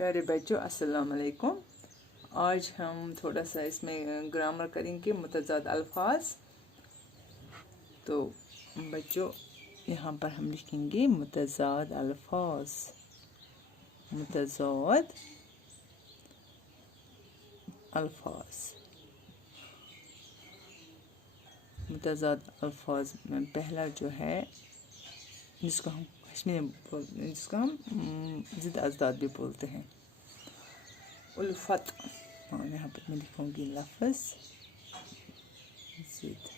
प्यारे बच्चों अस्सलाम वालेकुम। आज हम थोड़ा सा इसमें ग्रामर करेंगे, मुतज़ाद अल्फाज। तो बच्चों यहाँ पर हम लिखेंगे मुतज़ाद अल्फाज। मुतज़ाद अल्फाज, मुतज़ाद अल्फाज में पहला जो है जिसको हम ज़िद अज़दाद भी बोलते हैं, उल्फत। हाँ, यहाँ पर मैं लिखूँगी लफ्ज़ ज़िद।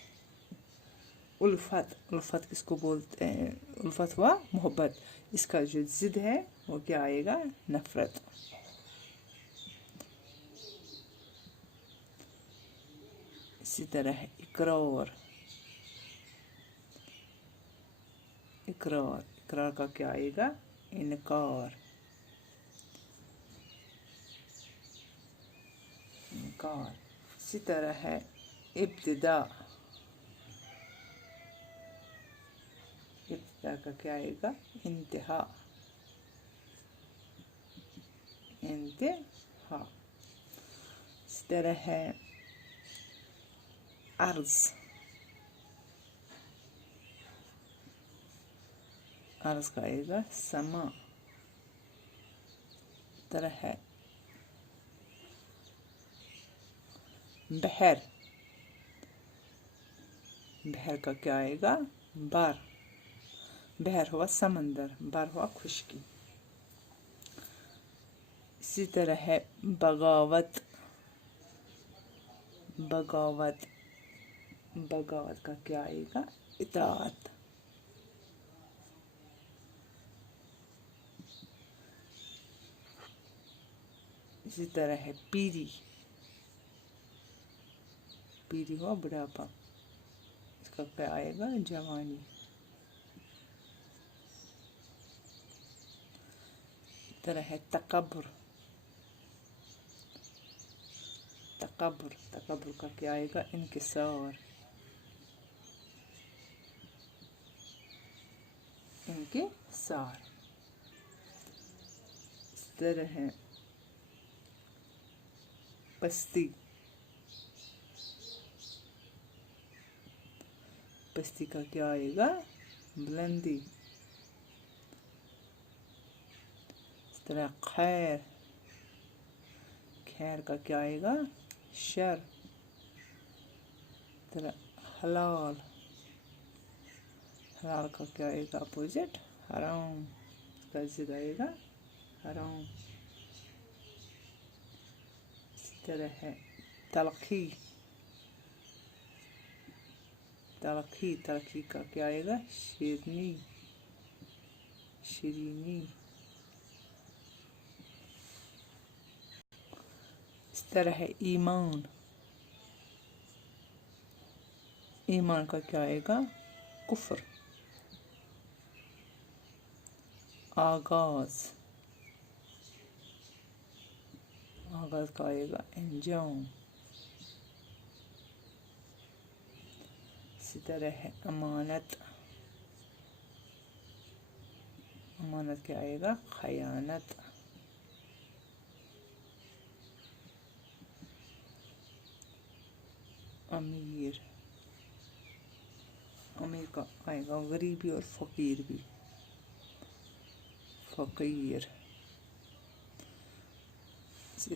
उल्फत, उल्फत किसको बोलते हैं? उल्फत हुआ मोहब्बत। इसका जो ज़िद है वो क्या आएगा? नफ़रत। इसी तरह है इकरार। इकरार, इकरार का क्या आएगा? इनकार। इनकार। इसी तरह है इब्तिदा। इब्तिदा का क्या आएगा? इंतहा। इंतहा। इसी तरह है अर्ज़। अर्ज़ का आएगा समा। तरह है बहर। बहर का क्या आएगा? बार। बहर हुआ समंदर, बार हुआ खुशकी। इसी तरह है बगावत। बगावत, बगावत का क्या आएगा? इताअत। इसी तरह है पीरी। पीरी हुआ बुढ़ापा, इसका क्या आएगा? जवानी। इसी तरह है तकब्बुर। तकब्बुर, तकब्बुर का क्या आएगा? इनकिसार। इनकिसार। इस तरह है पस्ती। पस्ती का क्या आएगा? बुलंदी। इस तरह खैर। खैर का क्या आएगा? शर। इस तरह हलाल। हलाल का क्या आएगा? अपोजिट हराम। इसका ज़िद आएगा हराम। इसी तरह है तलखी। तलखी, तलखी का क्या आएगा? शेरनी। शरीनी। इस तरह है ईमान। ईमान का क्या आएगा? कुफ्र। आगाज। आगाज का आएगा अंजाम। इसी तरह है अमानत। अमानत क्या आएगा? खयानत। अमीर। अमीर का आएगा गरीबी और फ़कीर भी। फ़कीर। इसी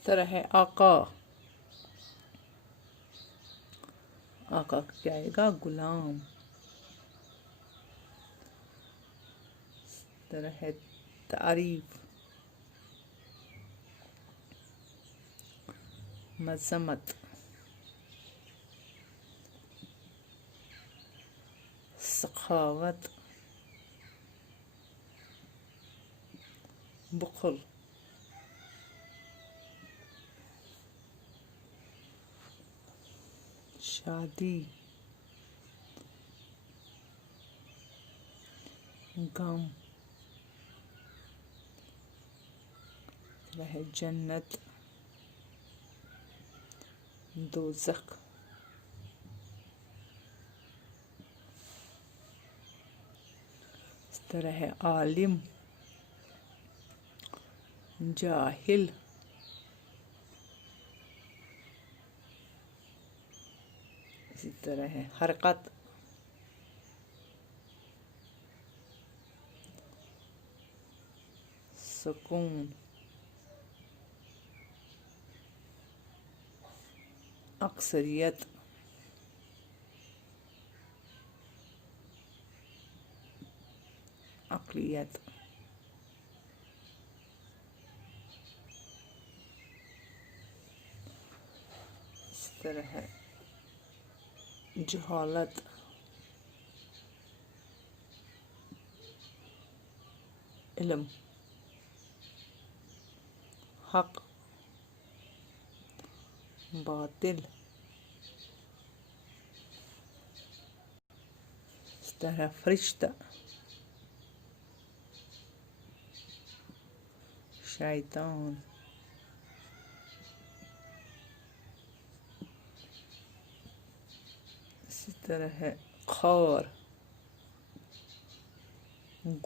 तरह है आका। आका का क्या आएगा? गुलाम। इस तरह है तारीफ। मज़म्मत। सखावत। बुखल। शादी। गम। है जन्नत। दोज़ख। इस तरह है आलिम, जाहिल, इसी तरह है हरकत, सुकून, अक्सरियत, अक़लियत, इस तरह है जहालत, इल्म, हक, बातिल, इस तरह फरिश्ता, शैतान, इसी तरह है खार,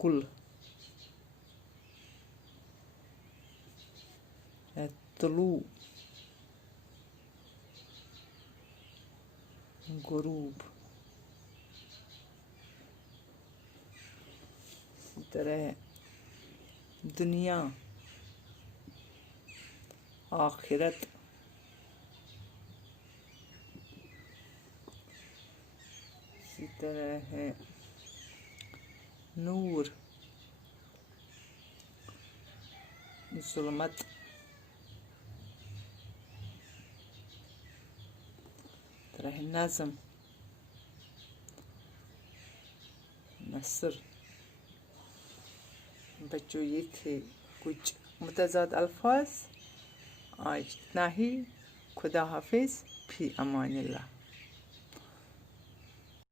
गुल, है तुलू, गुरूब, इसी तरह है दुनिया, आखिरत, इसी तरह है नूर, जुल्मत, तरह है नज़म, नसर। बच्चों ये थे कुछ मुतज़ाद अल्फाज। आज इतना ही। खुदा हाफिज़, फी अमानिल्लाह।